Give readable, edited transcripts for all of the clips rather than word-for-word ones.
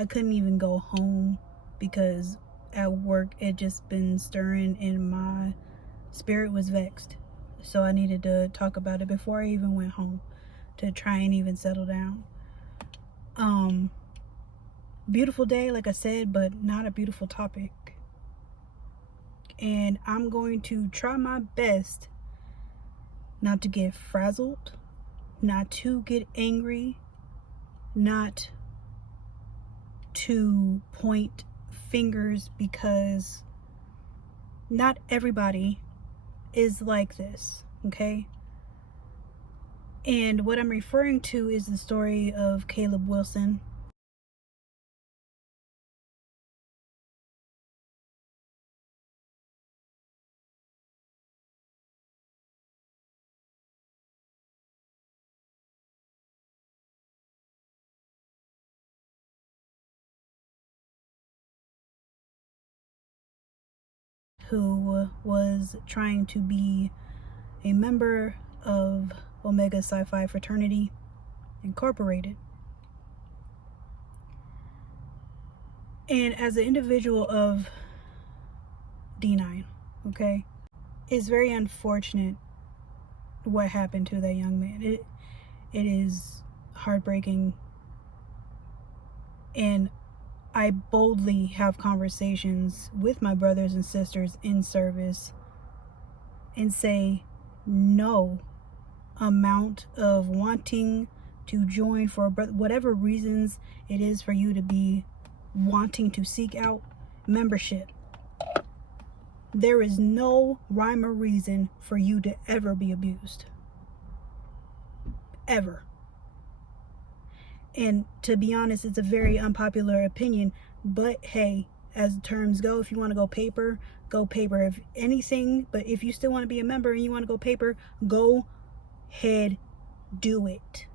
I couldn't even go home because at work it just been stirring and my spirit was vexed. So I needed to talk about it before I even went home to try and even settle down. Beautiful day, like I said, but not a beautiful topic. And I'm going to try my best not to get frazzled, not to get angry, not to point fingers, because not everybody is like this, okay? And what I'm referring to is the story of Caleb Wilson. Who was trying to be a member of Omega Sci-Fi Fraternity Incorporated. And as an individual of D9, okay, it's very unfortunate what happened to that young man. It is heartbreaking, and I boldly have conversations with my brothers and sisters in service and say no amount of wanting to join for a brother, whatever reasons it is for you to be wanting to seek out membership. There is no rhyme or reason for you to ever be abused. Ever. And to be honest, it's a very unpopular opinion, but hey, as terms go, if you want to go paper, go paper. If anything, but if you still want to be a member and you want to go paper, go ahead, do it.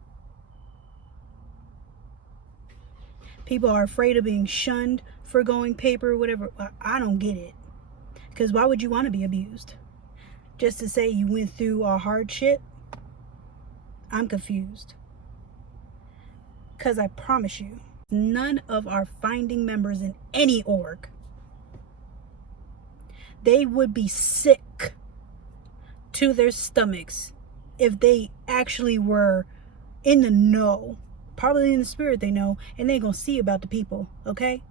People are afraid of being shunned for going paper, whatever. I don't get it. Because why would you want to be abused? Just to say you went through a hardship? I'm confused. Because I promise you, none of our founding members in any org, they would be sick to their stomachs if they actually were in the know. Probably in the spirit they know, and they gonna see about the people, okay?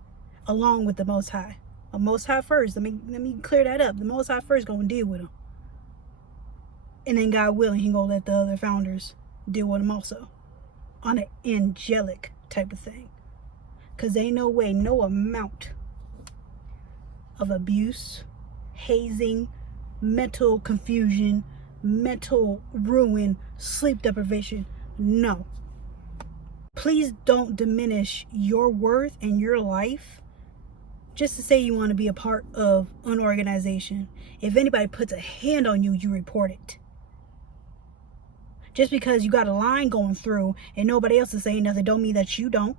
Along with the Most High. The Most High first. Let me clear that up. The Most High first gonna deal with them. And then God willing, he gonna let the other founders deal with them also. On an angelic type of thing. Because ain't no way, no amount of abuse, hazing, mental confusion, mental ruin, sleep deprivation, no. Please don't diminish your worth and your life just to say you want to be a part of an organization. If anybody puts a hand on you, you report it. Just because you got a line going through and nobody else is saying nothing don't mean that you don't.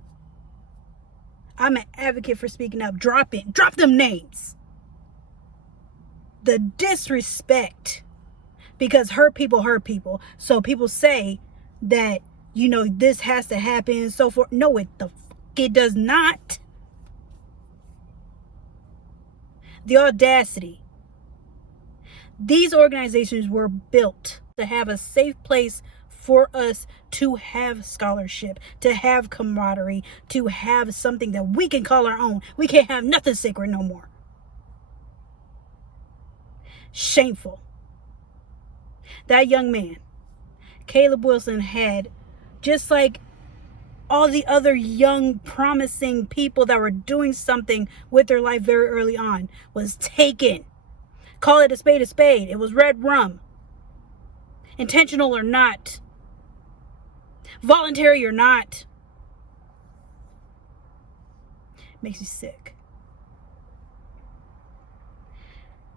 I'm an advocate for speaking up. Drop it. Drop them names. The disrespect. Because hurt people hurt people. So people say that, you know, this has to happen and so forth. No, it does not. The audacity. These organizations were built to have a safe place for us to have scholarship, to have camaraderie, to have something that we can call our own. We can't have nothing sacred no more. Shameful. That young man, Caleb Wilson, had, just like all the other young, promising people that were doing something with their life very early on, was taken. Call it a spade a spade. It was red rum. Intentional or not. Voluntary or not. Makes you sick.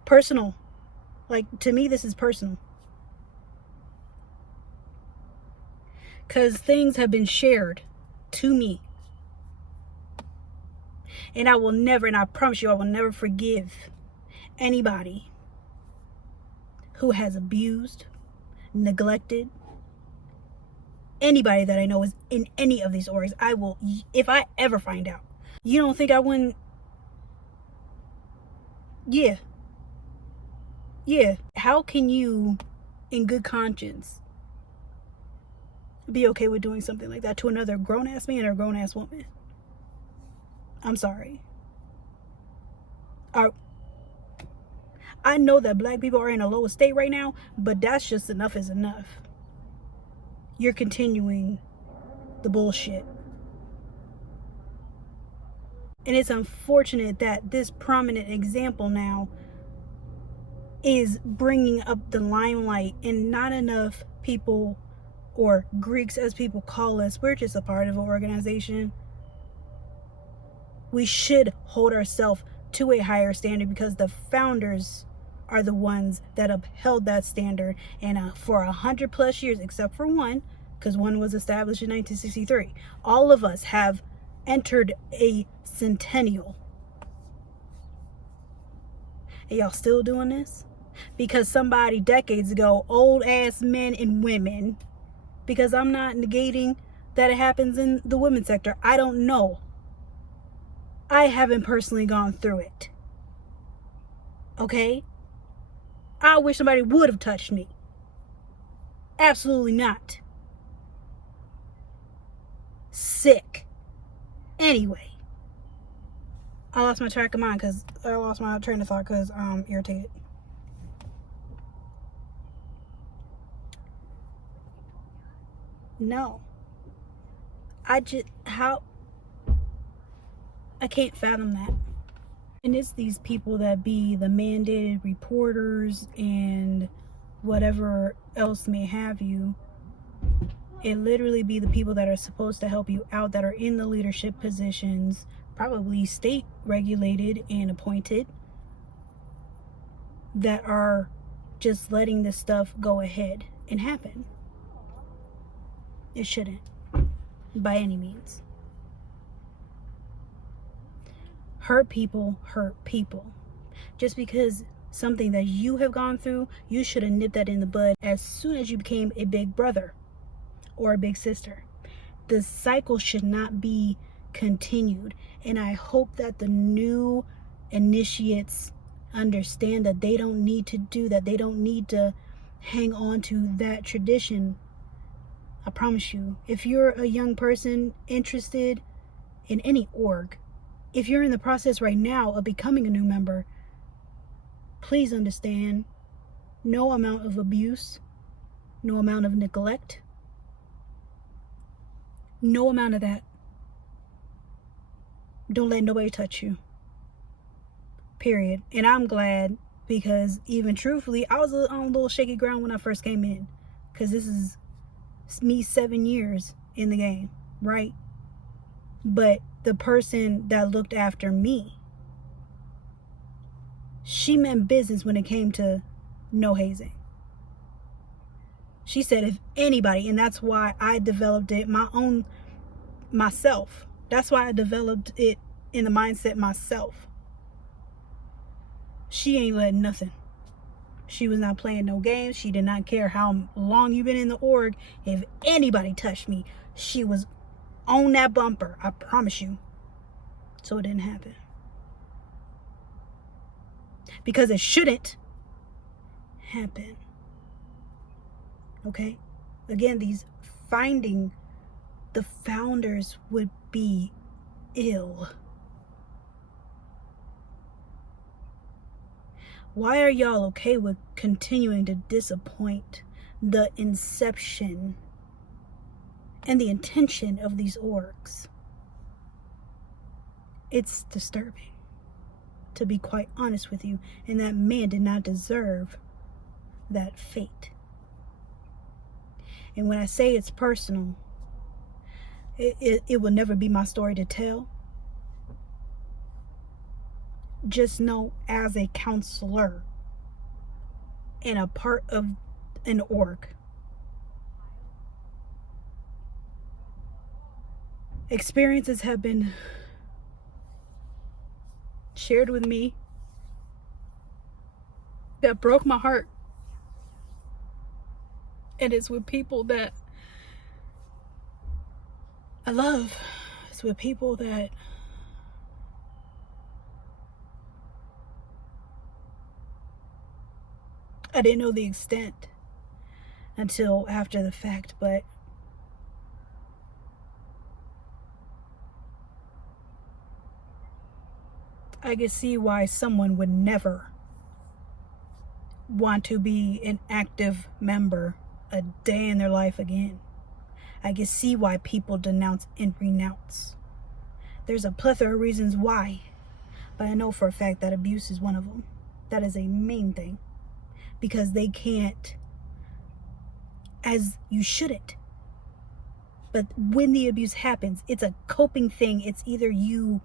Personal. Like, to me, this is personal. Because things have been shared to me. And I will never, and I promise you, I will never forgive anybody who has abused, neglected, anybody that I know is in any of these orgs. I will, if I ever find out You don't think I wouldn't? Yeah. Yeah. How can you, in good conscience, be okay with doing something like that to another grown-ass man or grown-ass woman? I'm sorry. Are I know that black people are in a lower state right now, but that's just enough is enough. You're continuing the bullshit. And it's unfortunate that this prominent example now is bringing up the limelight, and not enough people, or Greeks as people call us, we're just a part of an organization. We should hold ourselves to a higher standard because the founders are the ones that upheld that standard. And for 100+ years, except for one, because one was established in 1963, all of us have entered a centennial. And y'all still doing this? Because somebody decades ago, old ass men and women, because I'm not negating that it happens in the women's sector. I don't know. I haven't personally gone through it. Okay? I wish somebody would have touched me. Absolutely not. Sick. Anyway, I lost my track of mind because I lost my train of thought because I'm irritated. No. I can't fathom that. And it's these people that be the mandated reporters and whatever else may have you. It literally be the people that are supposed to help you out, that are in the leadership positions, probably state regulated and appointed, that are just letting this stuff go ahead and happen. It shouldn't, by any means. Hurt people hurt people. Just because something that you have gone through, you should have nipped that in the bud as soon as you became a big brother or a big sister. The cycle should not be continued. And I hope that the new initiates understand that they don't need to do that. They don't need to hang on to that tradition. I promise you, if you're a young person interested in any org, if you're in the process right now of becoming a new member, please understand, no amount of abuse, no amount of neglect, no amount of that. Don't let nobody touch you. Period. And I'm glad, because even truthfully, I was on a little shaky ground when I first came in, because this is me 7 years in the game, right? But the person that looked after me, she meant business when it came to no hazing. She said if anybody, and that's why I developed it myself. That's why I developed it in the mindset myself. She ain't letting nothing. She was not playing no games. She did not care how long you've been in the org. If anybody touched me, she was on that bumper. I promise you. So it didn't happen. Because it shouldn't happen. Okay? Again, finding the founders would be ill. Why are y'all okay with continuing to disappoint the inception and the intention of these orgs? It's disturbing, to be quite honest with you. And that man did not deserve that fate. And when I say it's personal, it will never be my story to tell. Just know, as a counselor and a part of an org, experiences have been shared with me that broke my heart. And it's with people that I love. It's with people that I didn't know the extent until after the fact, but I can see why someone would never want to be an active member a day in their life again. I can see why people denounce and renounce. There's a plethora of reasons why, but I know for a fact that abuse is one of them. That is a main thing, because they can't, as you shouldn't. But when the abuse happens, it's a coping thing. It's either you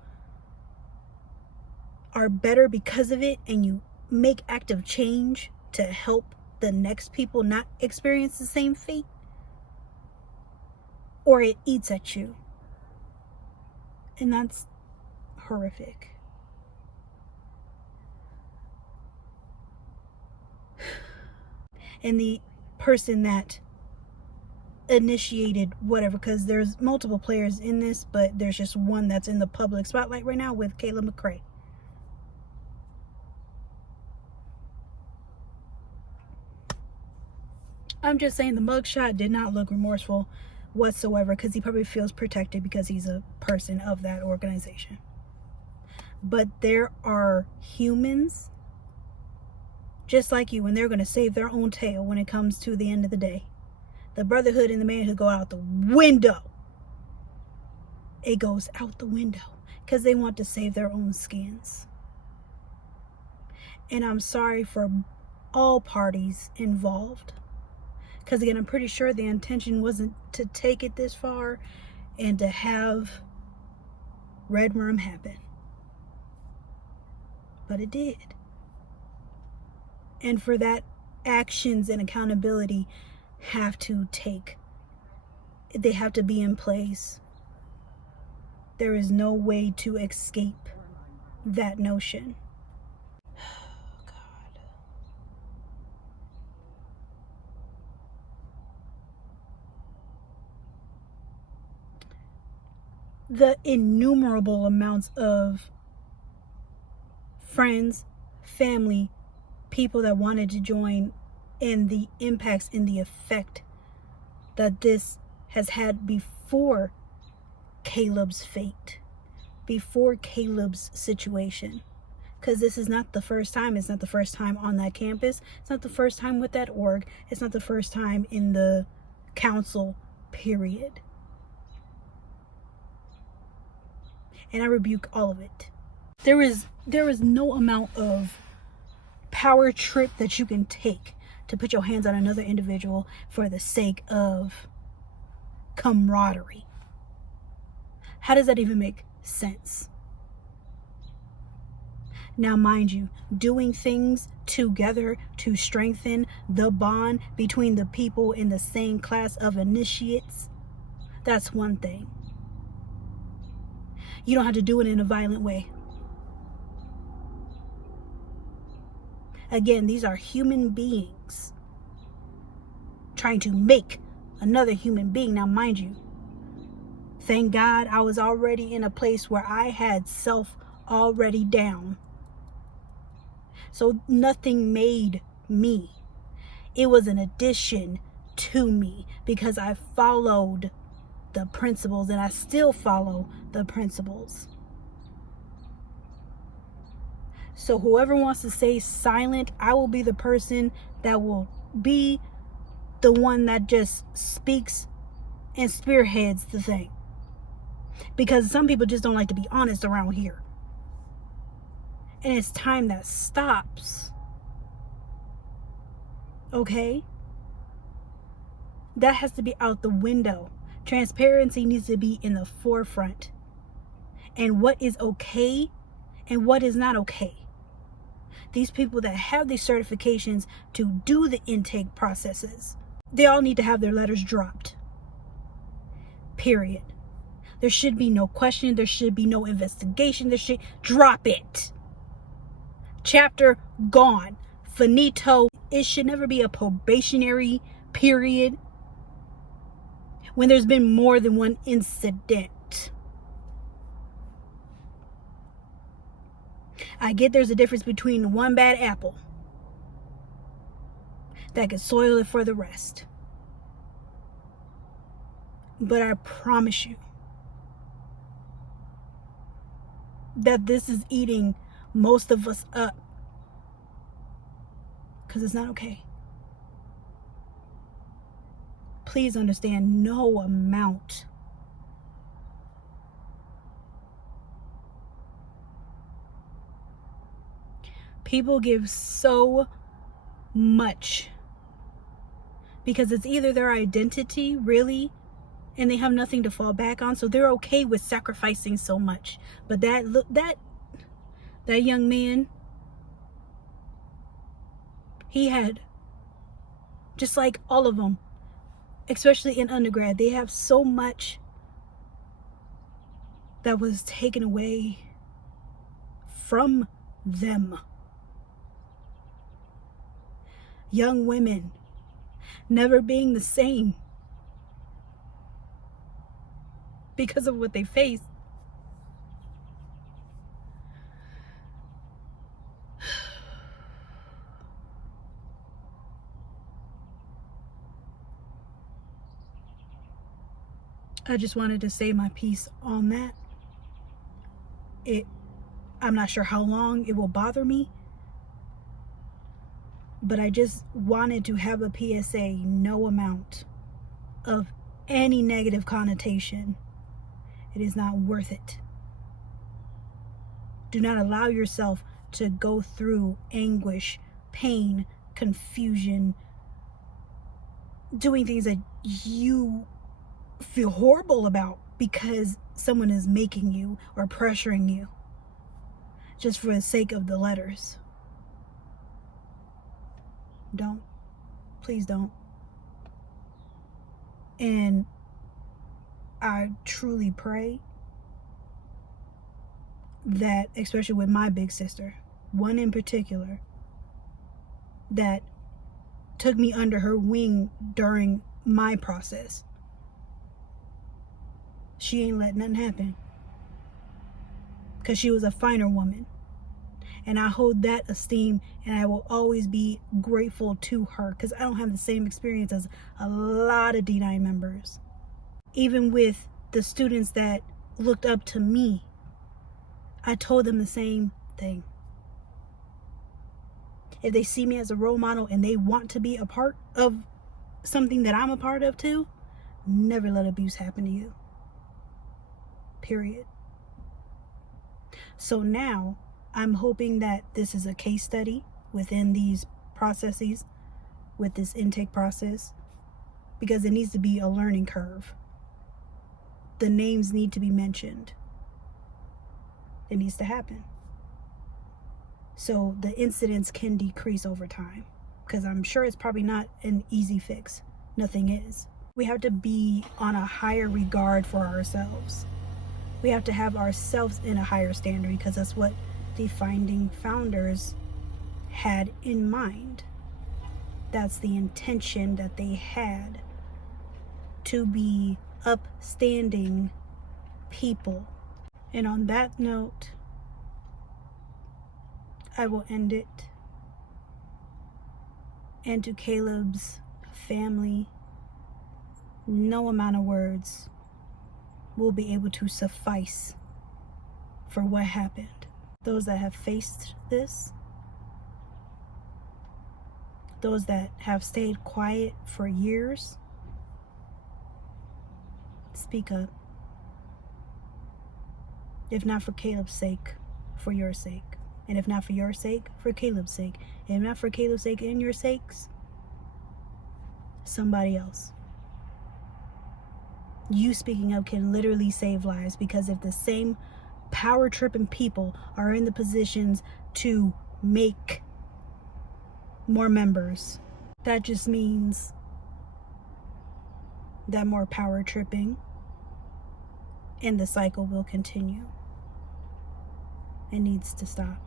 are better because of it and you make active change to help the next people not experience the same fate, or it eats at you. And that's horrific. And the person that initiated whatever, because there's multiple players in this, but there's just one that's in the public spotlight right now with Caleb McRae. I'm just saying the mugshot did not look remorseful whatsoever, because he probably feels protected because he's a person of that organization. But there are humans just like you, and they're going to save their own tail when it comes to the end of the day. The brotherhood and the manhood go out the window. It goes out the window because they want to save their own skins. And I'm sorry for all parties involved, because again, I'm pretty sure the intention wasn't to take it this far and to have Red Worm happen. But it did. And for that, actions and accountability have to be in place. There is no way to escape that notion. Oh, God. The innumerable amounts of friends, family, people that wanted to join, and the impacts and the effect that this has had before Caleb's fate, before Caleb's situation. Because this is not the first time. It's not the first time on that campus. It's not the first time with that org. It's not the first time in the council, period. And I rebuke all of it. There is no amount of power trip that you can take to put your hands on another individual for the sake of camaraderie. How does that even make sense? Now, mind you, doing things together to strengthen the bond between the people in the same class of initiates, that's one thing. You don't have to do it in a violent way. Again, these are human beings trying to make another human being. Now, mind you, thank God I was already in a place where I had self already down. So nothing made me. It was an addition to me because I followed the principles, and I still follow the principles. So whoever wants to stay silent, I will be the person that will be the one that just speaks and spearheads the thing. Because some people just don't like to be honest around here. And it's time that stops. Okay? That has to be out the window. Transparency needs to be in the forefront. And what is okay and what is not okay. These people that have these certifications to do the intake processes, they all need to have their letters dropped. Period. There should be no question. There should be no investigation. Drop it. Chapter gone. Finito. It should never be a probationary period when there's been more than one incident. I get there's a difference between one bad apple that could soil it for the rest. But I promise you that this is eating most of us up, because it's not okay. Please understand, no amount people give so much because it's either their identity, really, and they have nothing to fall back on, so they're okay with sacrificing so much. But that young man, he had, just like all of them, especially in undergrad, they have so much that was taken away from them. Young women never being the same because of what they face. I just wanted to say my piece on that. I'm not sure how long it will bother me, but I just wanted to have a PSA. No amount of any negative connotation. It is not worth it. Do not allow yourself to go through anguish, pain, confusion, doing things that you feel horrible about because someone is making you or pressuring you just for the sake of the letters. Don't. Please don't. And I truly pray that, especially with my big sister, one in particular, that took me under her wing during my process, she ain't let nothing happen, because she was a finer woman, and I hold that esteem, and I will always be grateful to her, because I don't have the same experience as a lot of D9 members. Even with the students that looked up to me, I told them the same thing. If they see me as a role model and they want to be a part of something that I'm a part of too, never let abuse happen to you. Period. So now I'm hoping that this is a case study within these processes, with this intake process, because it needs to be a learning curve. The names need to be mentioned. It needs to happen, so the incidents can decrease over time, because I'm sure it's probably not an easy fix. Nothing is. We have to be on a higher regard for ourselves. We have to have ourselves in a higher standard, because that's what the founding founders had in mind. That's the intention that they had, to be upstanding people. And on that note, I will end it. And to Caleb's family, no amount of words will be able to suffice for what happened. Those that have faced this, those that have stayed quiet for years, speak up. If not for Caleb's sake, for your sake. And if not for your sake, for Caleb's sake. And if not for Caleb's sake and your sakes, somebody else. You speaking up can literally save lives, because if the same power tripping people are in the positions to make more members, that just means that more power tripping and the cycle will continue. It needs to stop.